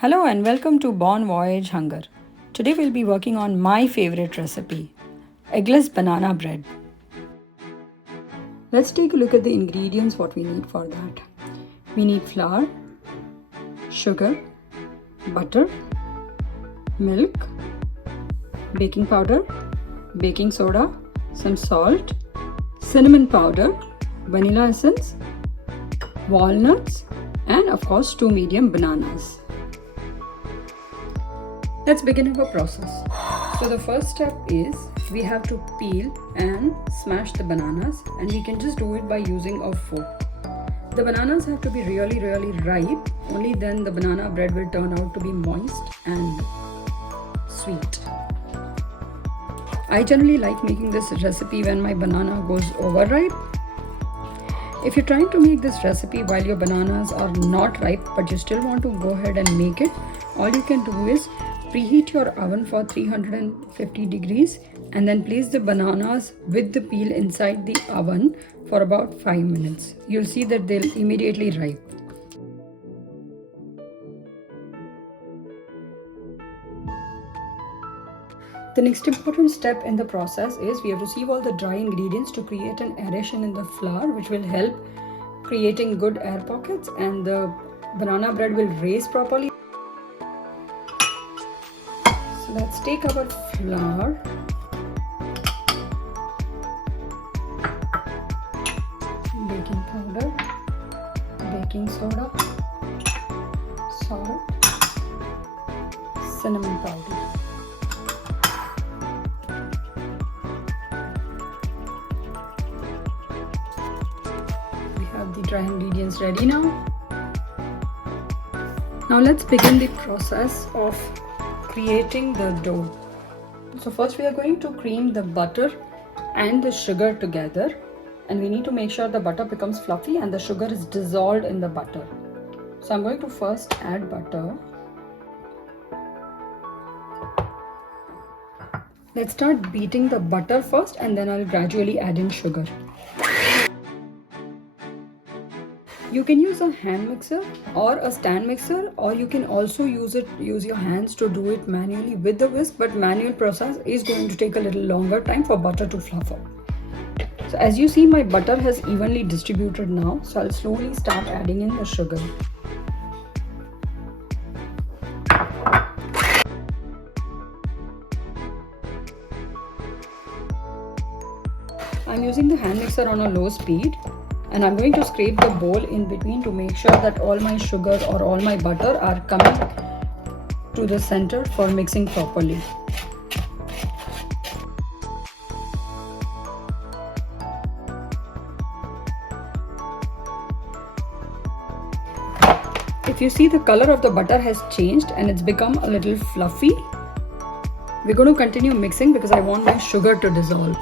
Hello and welcome to Bon Voyage Hunger. Today we'll be working on my favorite recipe, eggless banana bread. Let's take a look at the ingredients what we need for that. We need flour, sugar, butter, milk, baking powder, baking soda, some salt, cinnamon powder, vanilla essence, walnuts, and of course 2 medium bananas. Let's begin our process. So the first step is we have to peel and smash the bananas, and we can just do it by using a fork. The bananas have to be really ripe, only then the banana bread will turn out to be moist and sweet. I generally like making this recipe when my banana goes overripe. If you're trying to make this recipe while your bananas are not ripe but you still want to go ahead and make it, all you can do is preheat your oven for 350 degrees and then place the bananas with the peel inside the oven for about 5 minutes. You'll see that they'll immediately ripe. The next important step in the process is we have to sieve all the dry ingredients to create an aeration in the flour, which will help creating good air pockets, and the banana bread will raise properly. So let's take our flour, baking powder, baking soda, salt, cinnamon powder. We have the dry ingredients ready now. Now let's begin the process of creating the dough. So first we are going to cream the butter and the sugar together, and we need to make sure the butter becomes fluffy and the sugar is dissolved in the butter. So I'm going to first add butter. Let's start beating the butter first, and then I'll gradually add in sugar. You can use a hand mixer or a stand mixer, or you can also use your hands to do it manually with the whisk, but manual process is going to take a little longer time for butter to fluff up. So as you see, my butter has evenly distributed now, so I'll slowly start adding in the sugar. I'm using the hand mixer on a low speed, and I'm going to scrape the bowl in between to make sure that all my sugar or all my butter are coming to the center for mixing properly. If you see, the color of the butter has changed and it's become a little fluffy. We're going to continue mixing because I want my sugar to dissolve.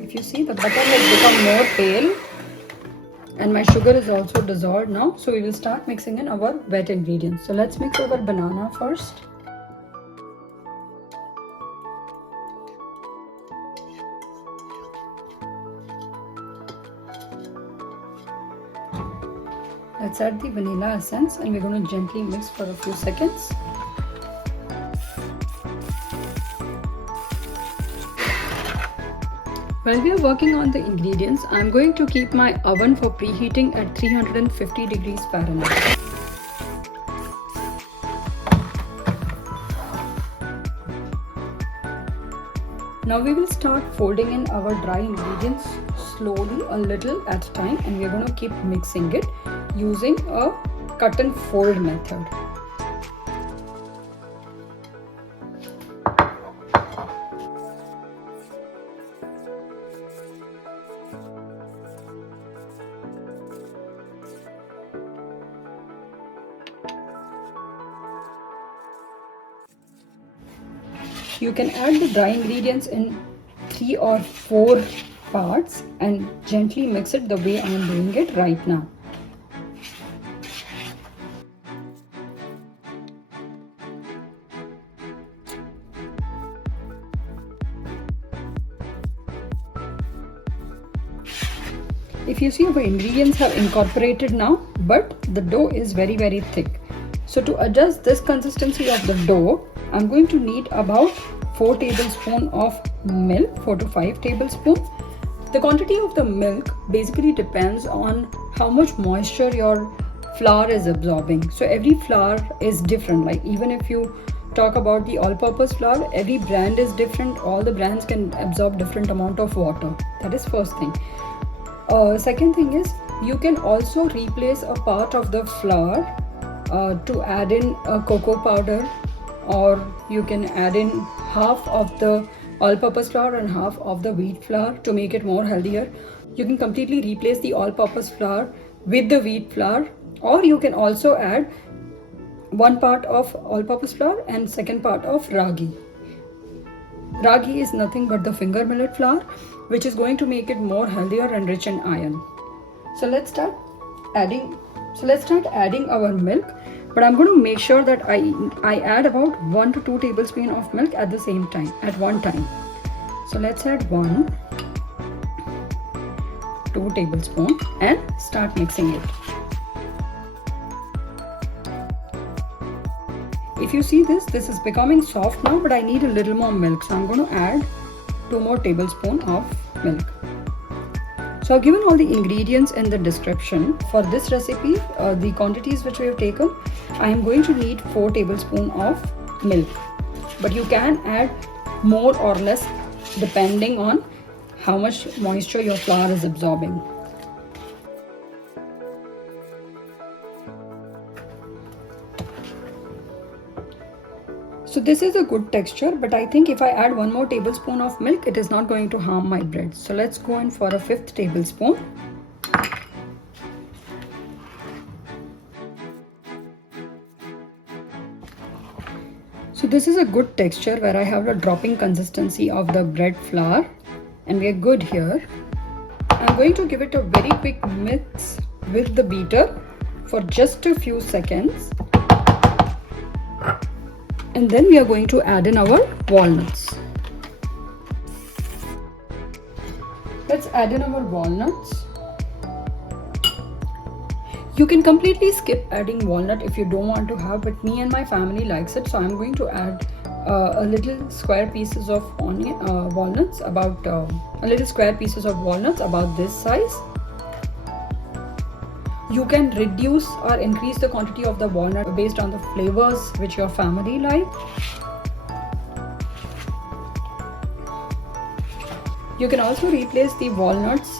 If you see, the butter has become more pale and my sugar is also dissolved now. So we will start mixing in our wet ingredients. So let's mix our banana first. Let's add the vanilla essence, and we're going to gently mix for a few seconds. While we are working on the ingredients, I'm going to keep my oven for preheating at 350 degrees Fahrenheit. Now we will start folding in our dry ingredients slowly, a little at a time, and we're going to keep mixing it using a cut and fold method. You can add the dry ingredients in 3 or 4 parts and gently mix it the way I am doing it right now. If you see, our ingredients have incorporated now, but the dough is very thick. So to adjust this consistency of the dough, I'm going to need about 4 tablespoons of milk, 4 to 5 tablespoons. The quantity of the milk basically depends on how much moisture your flour is absorbing. So every flour is different. Like even if you talk about the all-purpose flour, every brand is different. All the brands can absorb different amount of water. That is first thing. Second thing is, you can also replace a part of the flour to add in a cocoa powder, or you can add in half of the all-purpose flour and half of the wheat flour to make it more healthier. You can completely replace the all-purpose flour with the wheat flour, or you can also add one part of all-purpose flour and second part of Raagi. Raagi is nothing but the finger millet flour, which is going to make it more healthier and rich in iron. So let's start adding our milk, but I'm going to make sure that I add about 1 to 2 tablespoons of milk at the same time, at one time. So let's add 1, 2 tablespoons and start mixing it. If you see this is becoming soft now, but I need a little more milk, so I'm going to add 2 more tablespoons of milk. So I've given all the ingredients in the description. For this recipe, the quantities which we have taken, I am going to need 4 tablespoons of milk, but you can add more or less depending on how much moisture your flour is absorbing. So this is a good texture, but I think if I add 1 more tablespoon of milk, it is not going to harm my bread. So let's go in for a 5th tablespoon. So this is a good texture where I have a dropping consistency of the bread flour, and we are good here. I'm going to give it a very quick mix with the beater for just a few seconds. And then we are going to add in our walnuts. Let's add in our walnuts. You can completely skip adding walnut if you don't want to have, but me and my family likes it, so I'm going to add a little square pieces of walnuts, about about this size. You can reduce or increase the quantity of the walnut based on the flavors which your family like. You can also replace the walnuts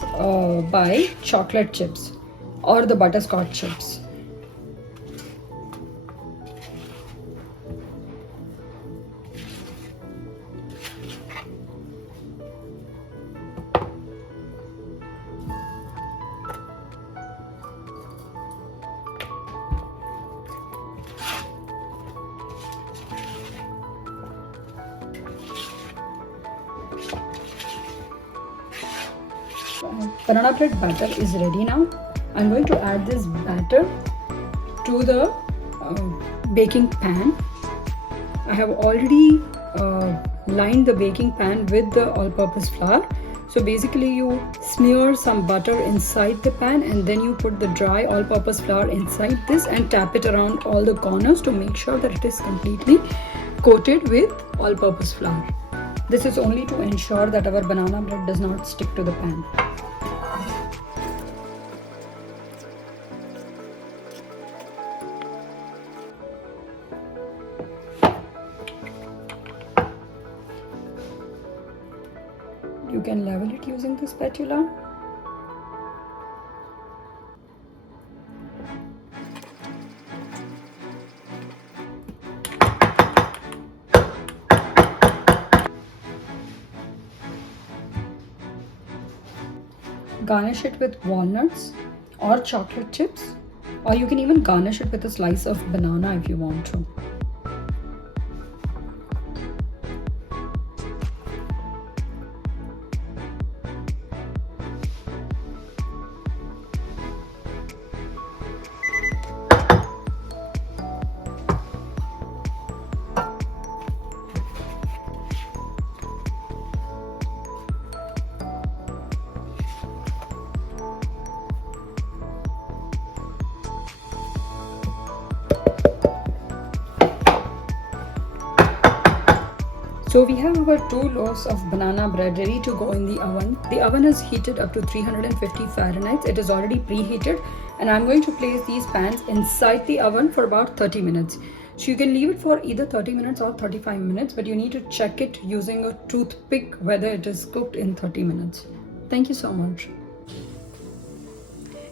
by chocolate chips or the butterscotch chips. Banana bread batter is ready now. I'm going to add this batter to the baking pan. I have already lined the baking pan with the all-purpose flour. So basically you smear some butter inside the pan and then you put the dry all-purpose flour inside this and tap it around all the corners to make sure that it is completely coated with all-purpose flour. This is only to ensure that our banana bread does not stick to the pan. You can level it using the spatula. Garnish it with walnuts or chocolate chips, or you can even garnish it with a slice of banana if you want to. So we have our 2 loaves of banana bread ready to go in the oven. The oven is heated up to 350 Fahrenheit. It is already preheated, and I'm going to place these pans inside the oven for about 30 minutes. So you can leave it for either 30 minutes or 35 minutes, but you need to check it using a toothpick whether it is cooked in 30 minutes. Thank you so much.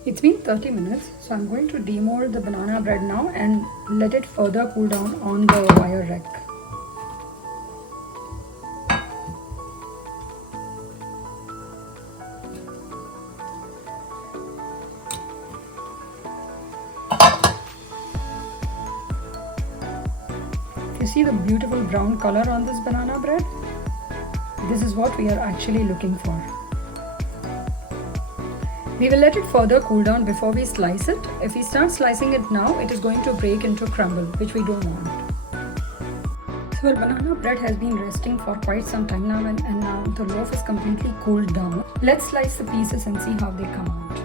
It's been 30 minutes, so I'm going to demold the banana bread now and let it further cool down on the wire rack. You see the beautiful brown color on this banana bread? This is what we are actually looking for. We will let it further cool down before we slice it. If we start slicing it now, it is going to break into crumble, which we don't want. So our banana bread has been resting for quite some time now, and now the loaf is completely cooled down. Let's slice the pieces and see how they come out.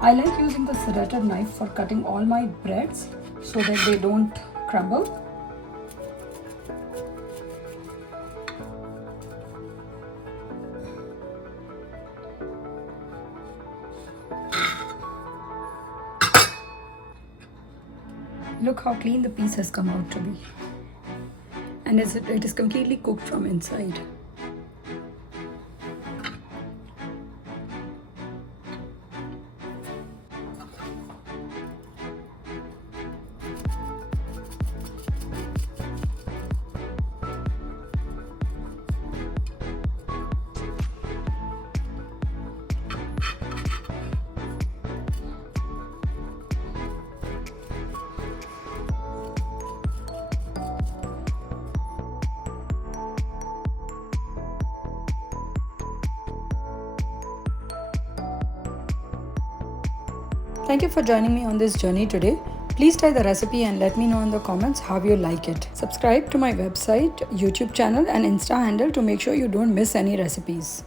I like using the serrated knife for cutting all my breads so that they don't crumble. Look how clean the piece has come out to be. And it is completely cooked from inside. Thank you for joining me on this journey today. Please try the recipe and let me know in the comments how you like it. Subscribe to my website, YouTube channel and Insta handle to make sure you don't miss any recipes.